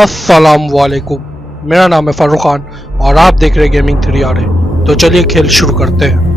अस्सलाम वालेकुम। मेरा नाम है फारूक खान और आप देख रहे हैं गेमिंग 3 तो चलिए खेल शुरू करते हैं।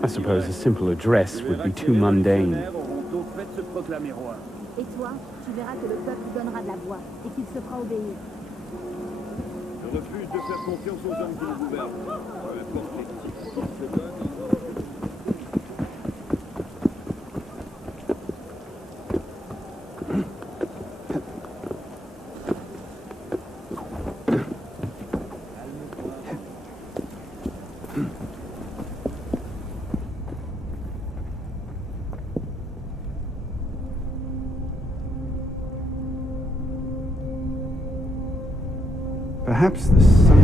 I suppose a simple address would be too mundane. Et toi, tu verras que le peuple donnera de la voix et qu'il se fera obéir. Je refuse de faire confiance aux hommes qui nous gouvernent. Peu importe les critiques qu'ils se donnent. Perhaps the sun...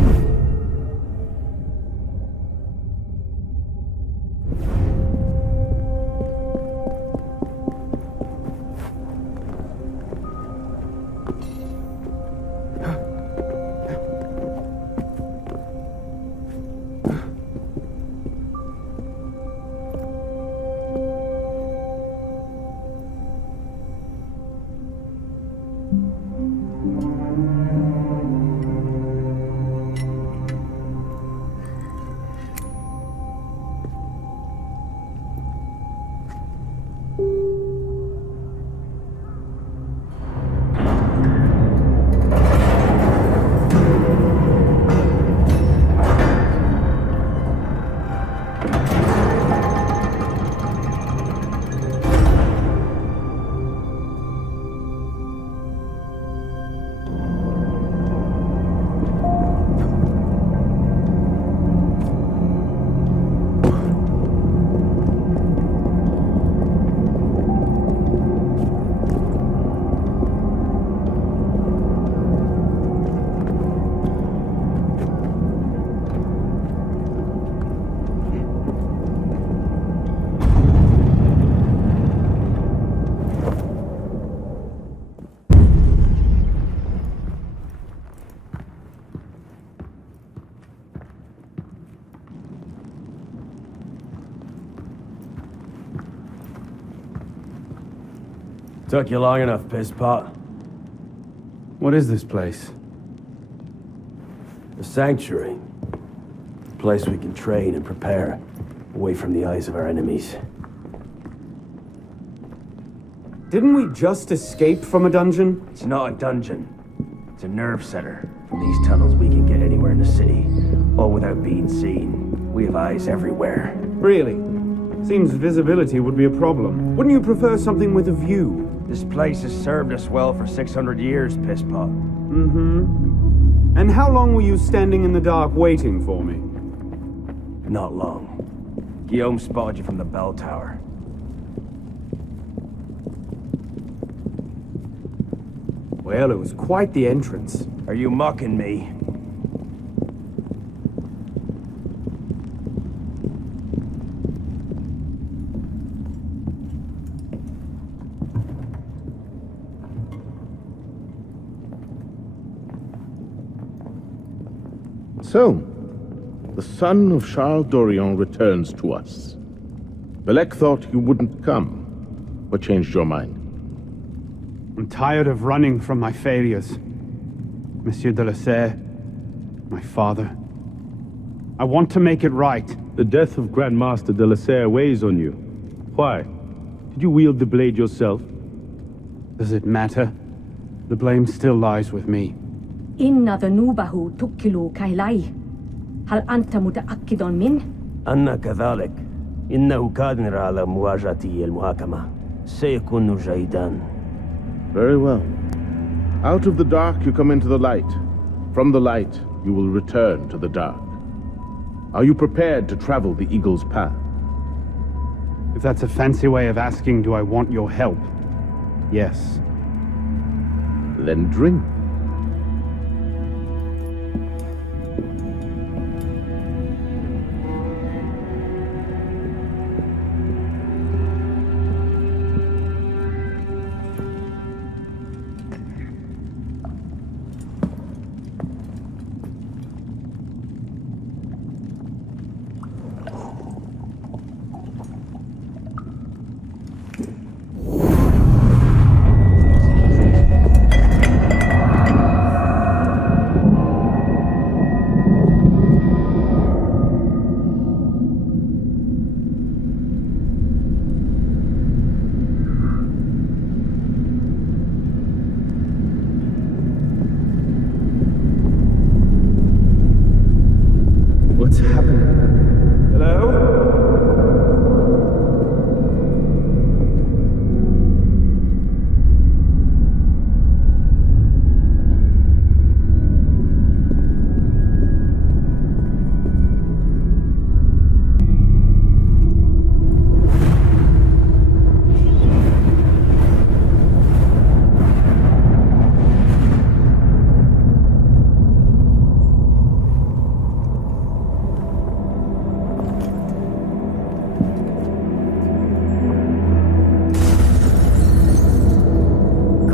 Took you long enough, pisspot. What is this place? A sanctuary. A place we can train and prepare, away from the eyes of our enemies. Didn't we just escape from a dungeon? It's not a dungeon. It's a nerve center. From these tunnels we can get anywhere in the city, all without being seen. We have eyes everywhere. Really? Seems visibility would be a problem. Wouldn't you prefer something with a view? This place has served us well for 600 years, pisspot. Mm-hmm. And how long were you standing in the dark waiting for me? Not long. Guillaume spotted you from the bell tower. Well, it was quite the entrance. Are you mocking me? So, the son of Charles Dorian returns to us. Belek thought you wouldn't come. What changed your mind? I'm tired of running from my failures. Monsieur de LaSerre, my father. I want to make it right. The death of Grand Master de LaSerre weighs on you. Why? Did you wield the blade yourself? Does it matter? The blame still lies with me. إن ذنوبه تكل كيلاي. هل أنت متأكد منه؟ أنا كذلك. إنه قادر على مواجهة المحاكمة. سيكون جيدا. Very well. Out of the dark you come into the light. From the light you will return to the dark. Are you prepared to travel the Eagle's path? If that's a fancy way of asking, do I want your help? Yes. Then drink. What's happening? Hello?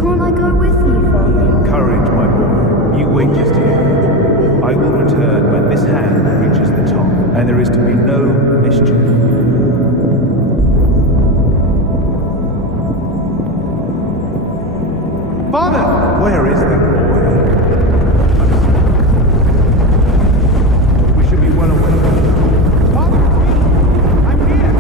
Can't I go with you, Father? Courage, my boy. You wait just here. I will return when this hand reaches the top, and there is to be no mischief. Father! Where is that boy? We should be well away. Father, it's me! I'm here!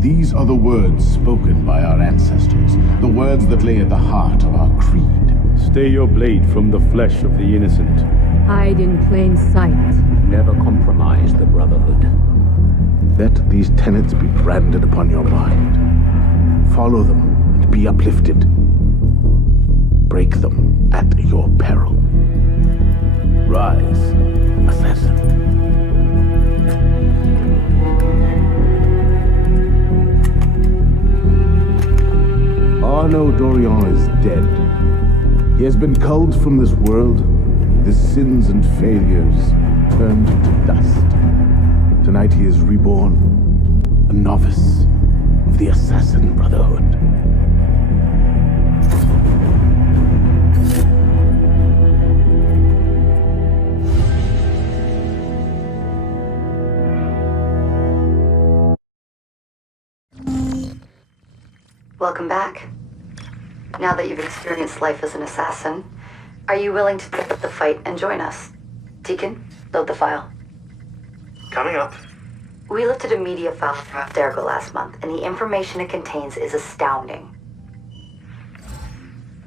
These are the words spoken by our ancestors, the words that lay at the heart of our creed. Stay your blade from the flesh of the innocent. Hide in plain sight. Never compromise the Brotherhood. Let these tenets be branded upon your mind. Follow them and be uplifted. Break them at your peril. Rise, assassin. Arno Dorian is dead. He has been culled from this world, his sins and failures turned to dust. Tonight he is reborn, a novice of the Assassin Brotherhood. Welcome back. Now that you've experienced life as an assassin, are you willing to pick up the fight and join us? Deacon, load the file. Coming up. We lifted a media file from Abstergo last month, and the information it contains is astounding.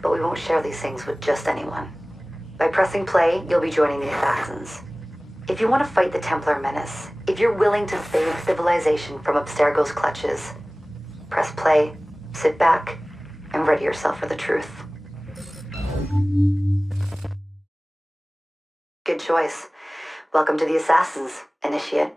But we won't share these things with just anyone. By pressing play, you'll be joining the Assassins. If you want to fight the Templar menace, if you're willing to save civilization from Abstergo's clutches, press play, sit back, and ready yourself for the truth. Good choice. Welcome to the Assassins, Initiate.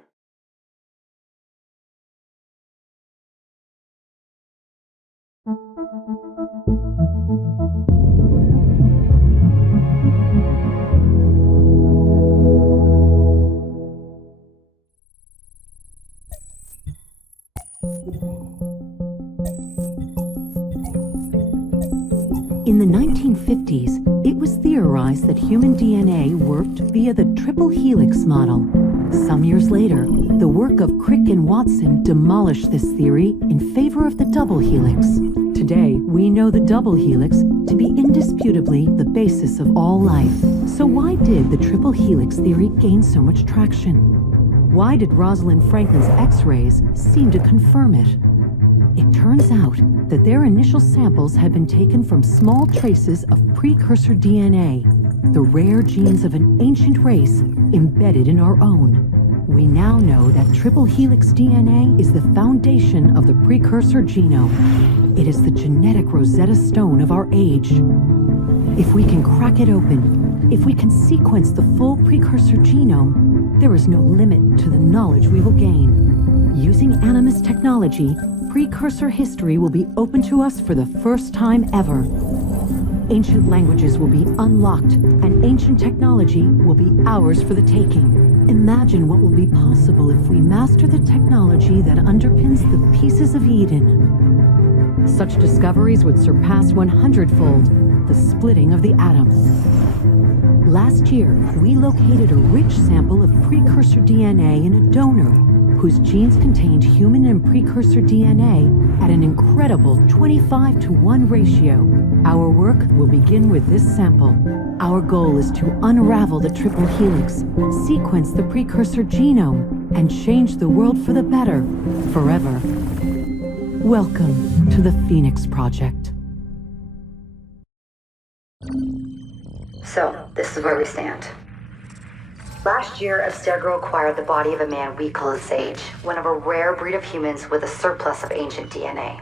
In the 1950s, it was theorized that human DNA worked via the triple helix model. Some years later, the work of Crick and Watson demolished this theory in favor of the double helix. Today, we know the double helix to be indisputably the basis of all life. So why did the triple helix theory gain so much traction? Why did Rosalind Franklin's X-rays seem to confirm it? It turns out that their initial samples had been taken from small traces of precursor DNA, the rare genes of an ancient race embedded in our own. We now know that triple helix DNA is the foundation of the precursor genome. It is the genetic Rosetta Stone of our age. If we can crack it open, if we can sequence the full precursor genome, there is no limit to the knowledge we will gain. Using Animus technology, precursor history will be open to us for the first time ever. Ancient languages will be unlocked, and ancient technology will be ours for the taking. Imagine what will be possible if we master the technology that underpins the pieces of Eden. Such discoveries would surpass 100-fold the splitting of the atom. Last year, we located a rich sample of precursor DNA in a donor whose genes contained human and precursor DNA at an incredible 25-to-1 ratio. Our work will begin with this sample. Our goal is to unravel the triple helix, sequence the precursor genome, and change the world for the better, forever. Welcome to the Phoenix Project. So, this is where we stand. Last year, Abstergo acquired the body of a man we call a sage, one of a rare breed of humans with a surplus of ancient DNA.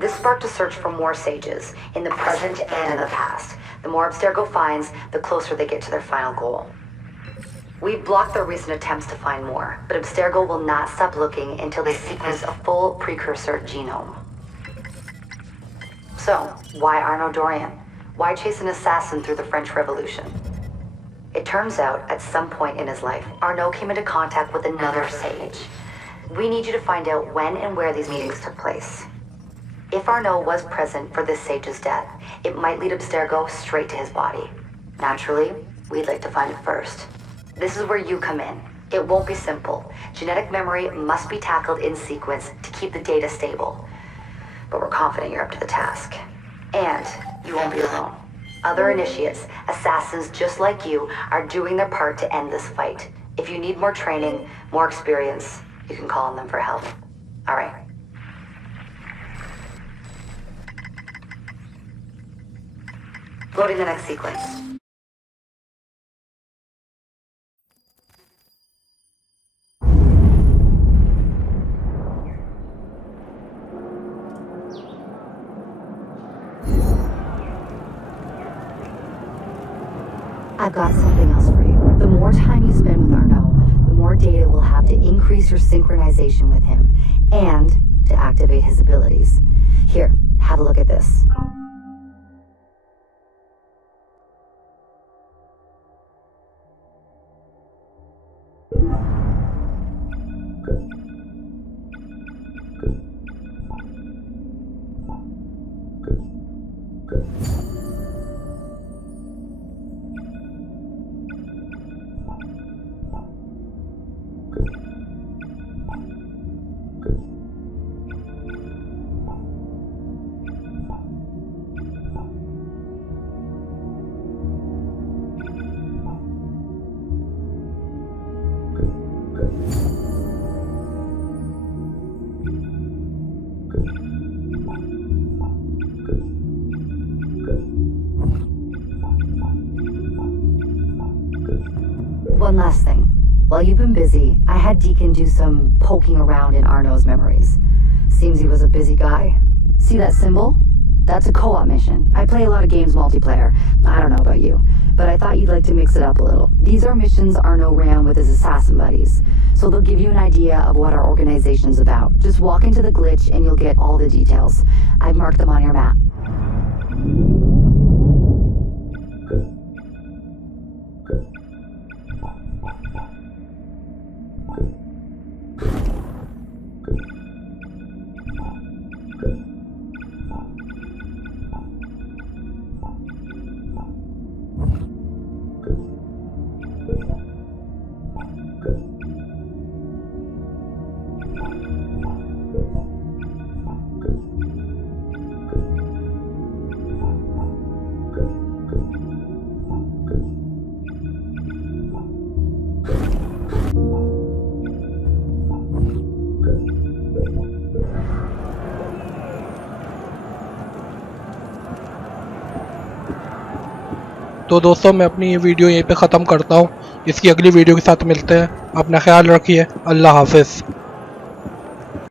This sparked a search for more sages, in the present and in the past. The more Abstergo finds, the closer they get to their final goal. We've blocked their recent attempts to find more, but Abstergo will not stop looking until they sequence a full precursor genome. So, why Arno Dorian? Why chase an assassin through the French Revolution? It turns out, at some point in his life, Arno came into contact with another sage. We need you to find out when and where these meetings took place. If Arno was present for this sage's death, it might lead Abstergo straight to his body. Naturally, we'd like to find it first. This is where you come in. It won't be simple. Genetic memory must be tackled in sequence to keep the data stable. But we're confident you're up to the task. And you won't be alone. Other initiates, assassins just like you, are doing their part to end this fight. If you need more training, more experience, you can call on them for help. All right, Loading the next sequence. I've got something else for you. The more time you spend with Arno, the more data we'll have to increase your synchronization with him and to activate his abilities. Here, have a look at this. One last thing. While you've been busy, I had Deacon do some poking around in Arno's memories. Seems he was a busy guy. See that symbol? That's a co-op mission. I play a lot of games multiplayer. I don't know about you, but I thought you'd like to mix it up a little. These are missions Arno ran with his assassin buddies, so they'll give you an idea of what our organization's about. Just walk into the glitch and you'll get all the details. I've marked them on your map. तो दोस्तों मैं अपनी ये video यहीं पे ख़त्म करता हूँ। इसकी अगली वीडियो के साथ मिलते हैं। अपना ख्याल रखिए। अल्लाह हाफिज़।